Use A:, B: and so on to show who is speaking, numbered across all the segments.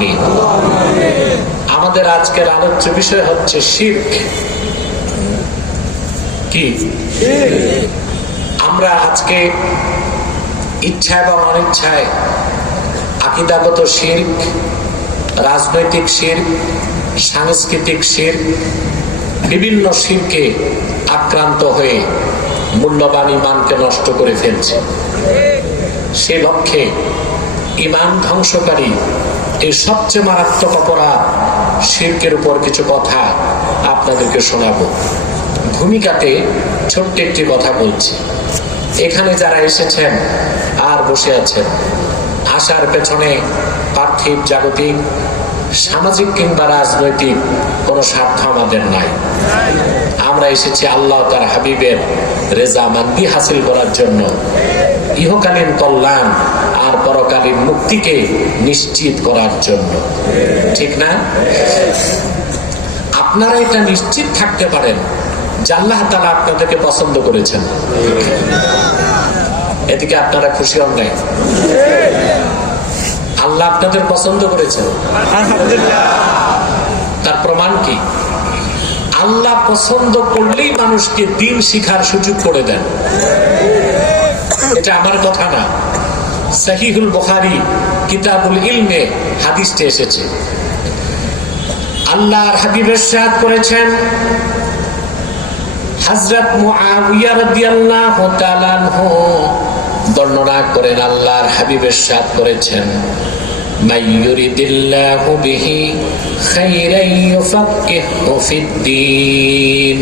A: আমিন আমাদের আজকের আলোচ্য বিষয় হচ্ছে শির্ক। কি? আমরা আজকে ইচ্ছা এবং অনিচ্ছায় আকিদাগত শির্ক, রাজনৈতিক শির্ক, সাংস্কৃতিক শির্ক, বিভিন্ন শিরকে আক্রান্ত হয়ে মূল্যবান ইমানকে নষ্ট করে ফেলছে। সে লক্ষ্যে ইমান ধ্বংসকারী এই সবচেয়ে মারাত্মক অপরাধ শিল্পের উপর কিছু কথা আপনাদেরকে শোনাবো। ভূমিকাতে ছোট্ট একটি কথা বলছি। এখানে যারা এসেছেন আর বসে আছেন আসার পেছনে পার্থিব জাগতিক সামাজিক কিংবা রাজনৈতিক কোনো স্বার্থ আমাদের নাই। আমরা এসেছি আল্লাহ তার হাবিবের রেজামান্দি হাসিল করার জন্য। ইহকালীন কল্যাণ আর পরকালীন মুক্তিকে নিশ্চিত করার জন্য। ঠিক না? আপনারা এটা নিশ্চিত থাকতে পারেন জাল্লাহ তালা আপনাদেরকে পছন্দ করেছেন। এদিকে আপনারা খুশি হন নাই? আল্লাহ আপনাদের পছন্দ করেছেন। তার প্রমাণ কি? আল্লাহ পছন্দ করলেই মানুষকে দিন শিখার সুযোগ করে দেন। এটা আমার কথা না। সাহিহুল বুখারী কিতাবুল ইলমে হাদিসটি এসেছে। আল্লাহর হাবিবের সাথ করেছেন হযরত মুআবিয়া রাদিয়াল্লাহু তাআলা বর্ণনা করেন আল্লাহর হাবিবের সাথ করেছেন। من يرد الله به خيرا يفقهه في الدين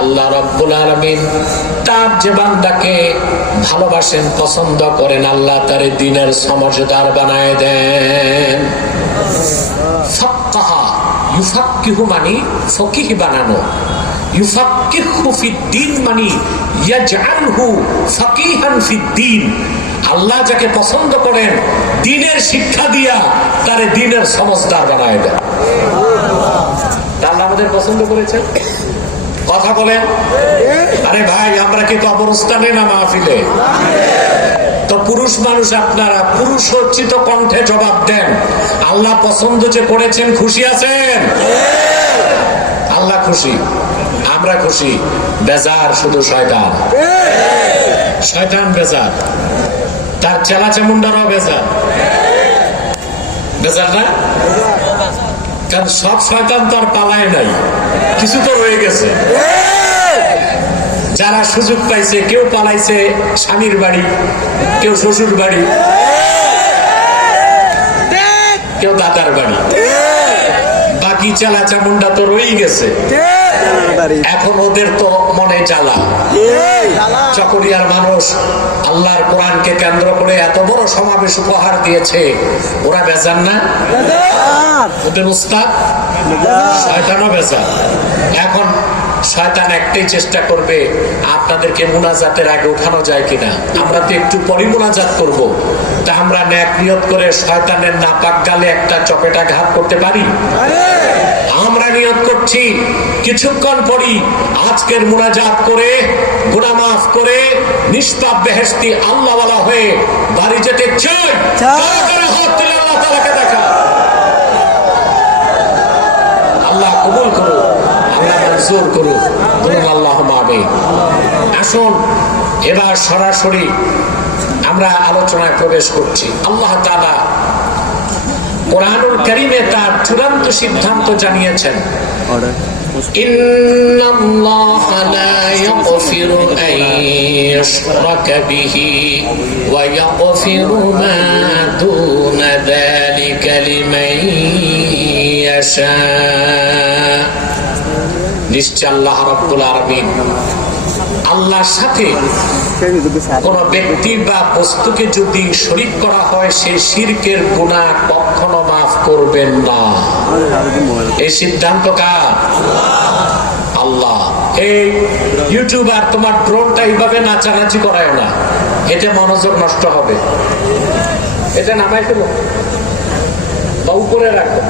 A: আল্লাহ রব্বুল আলমিন তার যে বান্দাকে ভালোবাসেন পছন্দ করেন আল্লাহ তার দিনের সমঝদার বানায় দেন ফাক্কাহা ইউফাক্কিহু মানি ফকিহ বানানো ইউফাক্কিহু ফিদ্দিন মানি ইয়াজআলহু ফাকিহান ফিদ্দিন আল্লাহ যাকে পছন্দ করেন, দিনের শিক্ষা দিয়া তারে দিনের সমজদার বানায় দেন। আমাদের পছন্দ করেছেন। কথা বলেন। আরে ভাই, আমরা কি কবরস্থানে না মাহফিলে? তো পুরুষ মানুষ আপনারা, পুরুষ হচ্ছিত কণ্ঠে জবাব দেন। আল্লাহ পছন্দ যে করেছেন, খুশি আছেন? আল্লাহ খুশি, আমরা খুশি। বেজার শুধু শয়তান। শয়তান বেজার। তার চেলা চামুন্ডারও বেজার। বেজার না? কারণ সব শয়তান তো আর পালায় নাই। কিছু তো রয়ে গেছে। যারা সুযোগ পাইছে, কেউ পালাইছে স্বামীর বাড়ি, কেউ শ্বশুর বাড়ি, কেউ দাদার বাড়ি। বাকি চালা চামুন্ডা তো রয়েই গেছে। এখন ওদের তো মনে জ্বালা। চকরিয়ার মানুষ আল্লাহর কোরআনকে কেন্দ্র করে এত বড় সমাবেশ উপহার দিয়েছে ওরা বেজান না? ওদের উস্তাদ? শয়তানও বেজা এখন শয়তান একটাই চেষ্টা করবে আপনাদেরকে মুনাজাতের আগে উঠানো যায় কিনা। আমরা তো একটু পরে মুনাজাত করব। তা আমরা ন্যাক নিয়ত করে শয়তানের নাপাক গালে একটা চপেটা ঘাত করতে পারি? করছি। কিছুক্ষণ পরই আজকের মুনাজাত করে গুনাহ মাফ করে নিষ্পাপ বেহেস্তি আল্লাহওয়ালা হয়ে বাড়ি যেতে চাই। হাত তুলে আল্লাহ তাআলাকে দেখা? আল্লাহ কবুল করুন আল্লাহ মঞ্জুর করুন বলুন আল্লাহ আমিন। আসুন এবার সরাসরি আমরা আলোচনায় প্রবেশ করছি। আল্লাহ তাআলা কোরআনুল কারীমে তার চূড়ান্ত সিদ্ধান্ত জানিয়েছেন إن الله لا يغفر أن يشرك به ويغفر ما دون ذلك لمن يشاء নিশ্চয় আল্লাহ রব্বুল আলামিন আল্লাহর সাথে কোন ব্যক্তি বা বস্তুকে যদি শরীক করা হয়, সে শিরকের গুণা কখনো মাফ করবেন না। এই সিদ্ধান্ত কার? আল্লাহ। এই তোমার ড্রোনটা এইভাবে নাচানাচি করায় না। এতে মনোযোগ নষ্ট হবে। নামাই ফেলো। বা উপরে রাখো।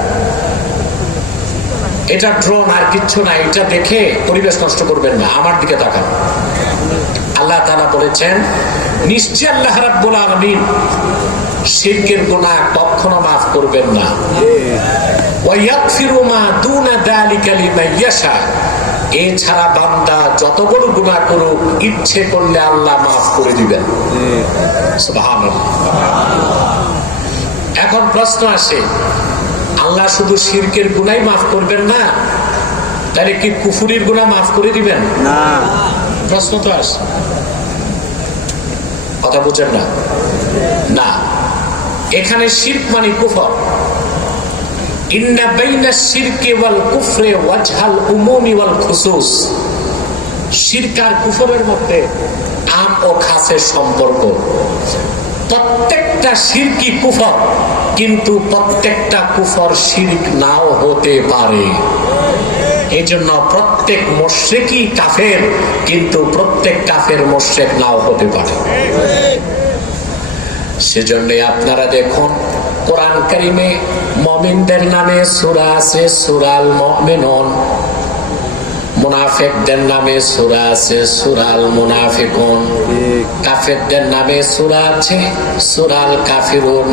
A: এটা ড্রোন আর কিচ্ছু না, এটা দেখে পরিবেশ নষ্ট করবেন না। আমার দিকে তাকান। আল্লাহ তাআলা বলেছেন নিশ্চয় আল্লাহ রাব্বুল আলামিন শিরকের গুনাহ কখনো মাফ করবেন না। এছাড়া বান্দা যত বড় গুনাহ করুক ইচ্ছে করলে আল্লাহ মাফ করে দিবেন। এখন প্রশ্ন আসে আল্লাহ শুধু শিরকের গুনাই মাফ করবেন না তাহলে কি কুফুরির গুনাহ মাফ করে দিবেন?
B: না।
A: প্রশ্ন তো আসে কথা বুঝেন না। না। এখানে শির্ক মানে কুফর। মধ্যে আম ও খাসের সম্পর্ক। প্রত্যেকটা শিরকি কুফর, কিন্তু প্রত্যেকটা কুফর শিরক নাও হতে পারে। এই জন্য প্রত্যেক মোশ্রেকই কাফের, কিন্তু প্রত্যেক কাফের মোশ্রেক নাও হতে পারে। সেজন্য আপনারা দেখুন, কোরআন কারিমে মমিনদের নামে সুরা আছে সুরাল মমিনন। মুনাফেকদের নামে সুরা আছে সুরাল মুনাফিকুন। কাফেরদের নামে সুরা আছে সুরাল কাফিরুন।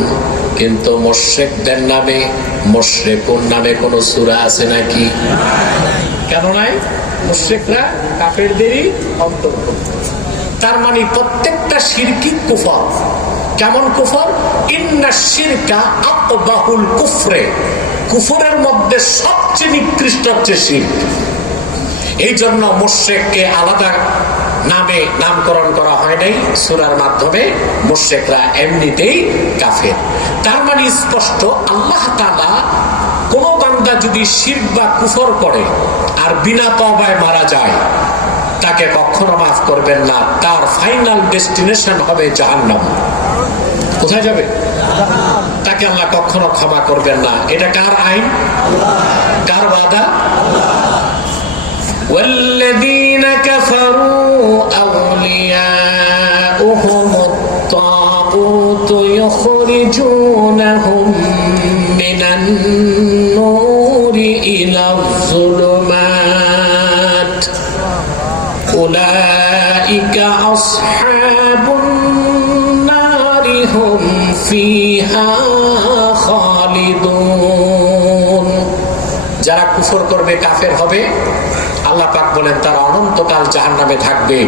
A: কিন্তু মোশ্রেকদের নামে মোশ্রেকুন নামে কোনো সুরা আছে নাকি? কেন নাই? মুশ্রিকরা কাফেরদেরই অন্তর্ভুক্ত। তার মানে প্রত্যেকটা শিরকি কুফর। কেমন কুফর? ইন্না শিরকা আকবাহুল কুফরে। কুফরের মধ্যে সবচেয়ে নিকৃষ্ট হচ্ছে শিরক। এই জন্য মুশ্রেককে আলাদা নামে নামকরণ করা হয় নাই। সুরার মাধ্যমে মুশ্রেকরা এমনিতেই কাফের। তার মানে স্পষ্ট, আল্লাহ তাআলা কোন বান্দা যদি শির বা কুফর করে আর বিনা তবায় মারা যায়, তাকে কখনো মাফ করবেন না। তার ফাইনাল ডেস্টিনেশন হবে জাহান্নাম। কোথায় যাবে? তাকে আল্লাহ কখনো ক্ষমা করবেন না। এটা কার আইন? কার ওয়াদা? والذين كفروا أولياؤهم الطاغوت يخرجونهم من النور إلى الظلمات أولئك أصحاب النار هم فيها خالدون যারা কুফর করবে কাফের হবে আল্লাহ পাক বলেন, তারা অনন্তকাল জাহান নামে থাকবে,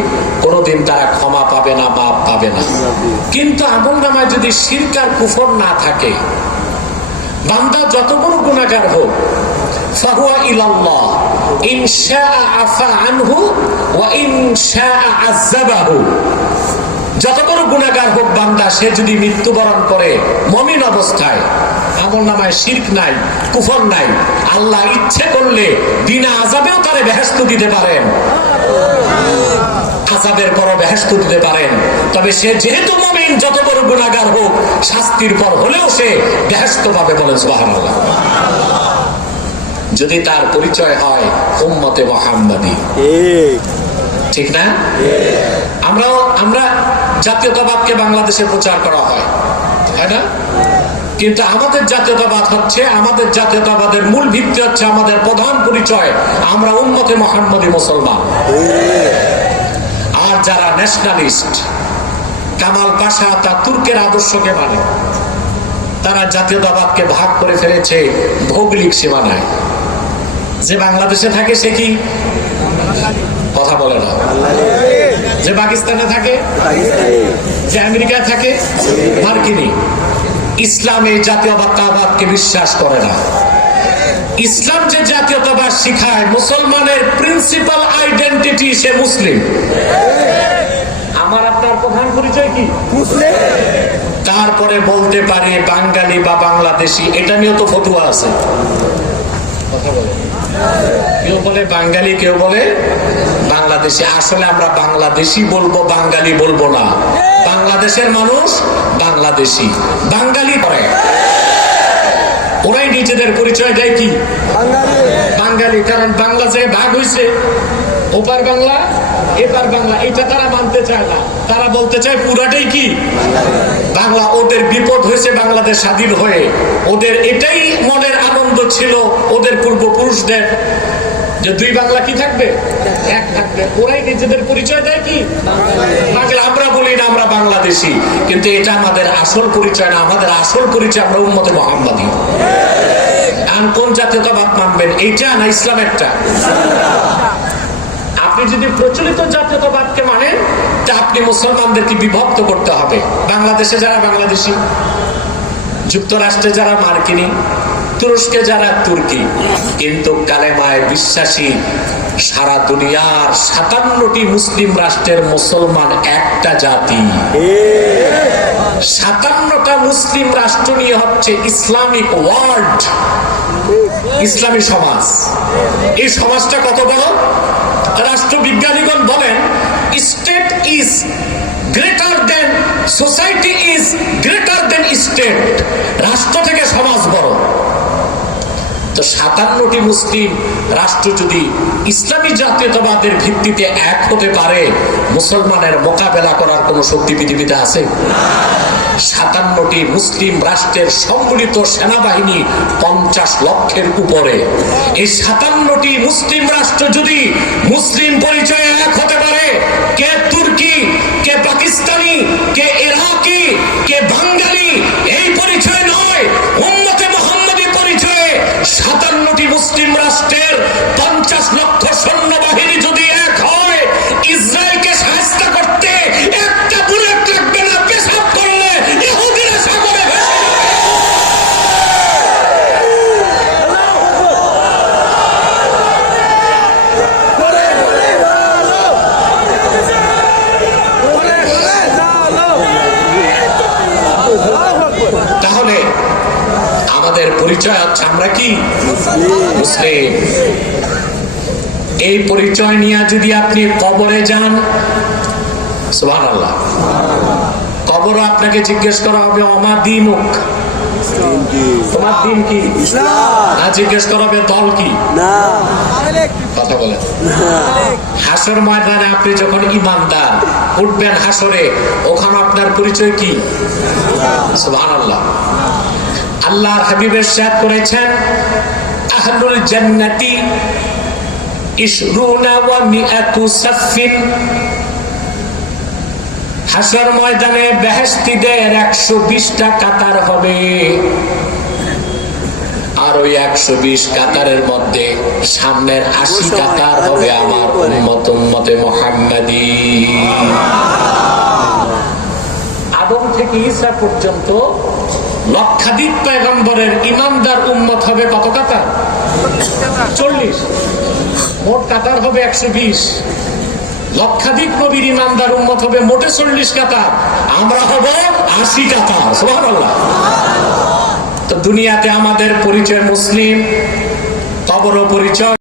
A: কোনোদিন তারা ক্ষমা পাবে না মাপ পাবে না। কিন্তু আমল নামায় যদি শিরকার কুফর না থাকে, বান্দা যত বড় গুণাগার হোক যত বড় গুণাগার হোক বান্দা, সে যদি মৃত্যুবরণ করে, মমিন অবস্থায় আমল নামায় শির্ক নাই, কুফর নাই। আল্লাহ ইচ্ছে করলে বিনা আজাবেও তারে বেহেস্ত দিতে পারেন। আজাবের পর বেহেস্ত দিতে পারেন। তবে সে যেহেতু মমিন, যত বড় গুণাগার হোক, শাস্তির পর হলেও সে বেহেস্ত পাবে বলেন সুবহানাল্লাহ। যদি তার পরিচয় হয় উম্মতে মোহাম্মদী।
B: ঠিক
A: না? আমরাও আমরা জাতীয়তাবাদকে বাংলাদেশে প্রচার করা হয়। হয় না? কিন্তু আমাদের জাতীয়তাবাদ হচ্ছে, আমাদের জাতীয়তাবাদের মূল ভিত্তি হচ্ছে আমাদের প্রধান পরিচয়, আমরা উন্মতে মোহাম্মদী মুসলমান। আর যারা ন্যাশনালিস্ট কামাল পাশা তা তুর্কের আদর্শকে মানে। তারা জাতীয়তাবাদকে ভাগ করে ফেলেছে ভৌগোলিক সীমানায়। যে বাংলাদেশে থাকে সে কি? কথা বলে না। যে পাকিস্তানে থাকে? যে আমেরিকায় থাকে? মার্কিনী। ইসলাম এই জাতীয়তাবাদকে বিশ্বাস করে না। ইসলাম যে জাতীয়তাবাদ শিখায় মুসলমানের প্রিন্সিপাল আইডেন্টিটি সে মুসলিম। আমার আপনার প্রধান পরিচয় কি?
B: মুসলিম।
A: তারপরে বলতে পারে বাঙালি বা বাংলাদেশি এটা নিয়েও তো ফতুয়া আছে। কেউ বলে বাঙালি কেউ বলে বাংলাদেশি। আসলে আমরা বাংলাদেশি বলব বাঙালি বলব না। বাংলাদেশের মানুষ বাংলাদেশি। বাঙালি করে। ওরাই নিজেদের পরিচয় দেয় কি?
B: বাঙালি।
A: কারণ বাংলা যে ভাগ হয়েছে ওপার বাংলা এপার বাংলা এটা তারা মানতে চায় না। তারা বলতে চায় পুরাটাই কি? বাংলা ওদের বিপদ হয়েছে বাংলাদেশ স্বাধীন হয়ে। ওদের এটাই মনের আনন্দ ছিল ওদের পূর্বপুরুষদের। যে দুই বাংলা কি থাকবে? এক থাকবে। ওরাই নিজেদের পরিচয় দেয় কি? বাংলা। আমরা বলি না আমরা বাংলাদেশি, কিন্তু এটা আমাদের আসল পরিচয় না। আমাদের আসল পরিচয় আমরা উন্মতে মোহাম্মদী। কোন জাতীয়তাবাদ মানবেন? এইটা না ইসলামেরটা আপনি যদি প্রচলিত জাতীয়তাবাদকে মানেন, তা আপনি মুসলমানদেরকে বিভক্ত করতে হবে। বাংলাদেশে যারা বাংলাদেশি, যুক্তরাষ্ট্রে যারা মার্কিনী তুরস্কে যারা তুর্কি, কিন্তু কালেমায় বিশ্বাসী সারা দুনিয়ার সাতান্নটি মুসলিম রাষ্ট্রের মুসলমান একটা জাতি। সাতান্নটা মুসলিম রাষ্ট্র নিয়ে হচ্ছে ইসলামিক ওয়ার্ল্ড, ইসলামী সমাজ। এই সমাজটা কত বড়? রাষ্ট্রবিজ্ঞানীগণ বলেন state is greater than society is greater than state রাষ্ট্র থেকে সমাজ বড় তো সাতান্নটি মুসলিম রাষ্ট্র যদি ইসলামী জাতীয়তাবাদের ভিত্তিতে এক হতে পারে, মুসলমানের মোকাবেলা করার কোন শক্তি পৃথিবীতে আছে? সাতান্নটি মুসলিম রাষ্ট্রের সম্মিলিত সেনাবাহিনী পঞ্চাশ লক্ষের উপরে। এই সাতান্নটি মুসলিম রাষ্ট্র যদি মুসলিম পরিচয়ে এক হতে পারে আমরা কি? মুসলিম। এই পরিচয় নিয়ে যদি আপনি কবরে যান আল্লাহ কবর আপনাকে জিজ্ঞেস করা হবে অমা দিমুখ তোমার দিন কি? না জিজ্ঞেস করা হবে দল কি?
B: না।
A: কথা বলেন। হাসর ময়দানে আপনি যখন ইমানদার উঠবেন হাসরে ওখানে আপনার পরিচয় কি? আল্লাহর হাবিবের সাথ করেছেন আহলুল জান্নাতি ইশরুনা ওয়া মিআতু সাফিন হাসর ময়দানে বেহেস্তিদের একশো বিশটা কাতার হবে। আর ওই একশো বিশ কাতারের মধ্যে সামনের আশি কাতার হবে আমার উম্মত উম্মতে মোহাম্মদী। আদম থেকে ঈসা পর্যন্ত লক্ষাধিক পয়গম্বরের ইমানদার উম্মত হবে কত কাতার? চল্লিশ। মোট কাতার হবে একশো বিশ। লক্ষাধিক নবীর ইমানদার উম্মত হবে মোটে চল্লিশ কাতার। আমরা হব আশি কাতার। তো দুনিয়াতে আমাদের পরিচয় মুসলিম কবর পরিচয়।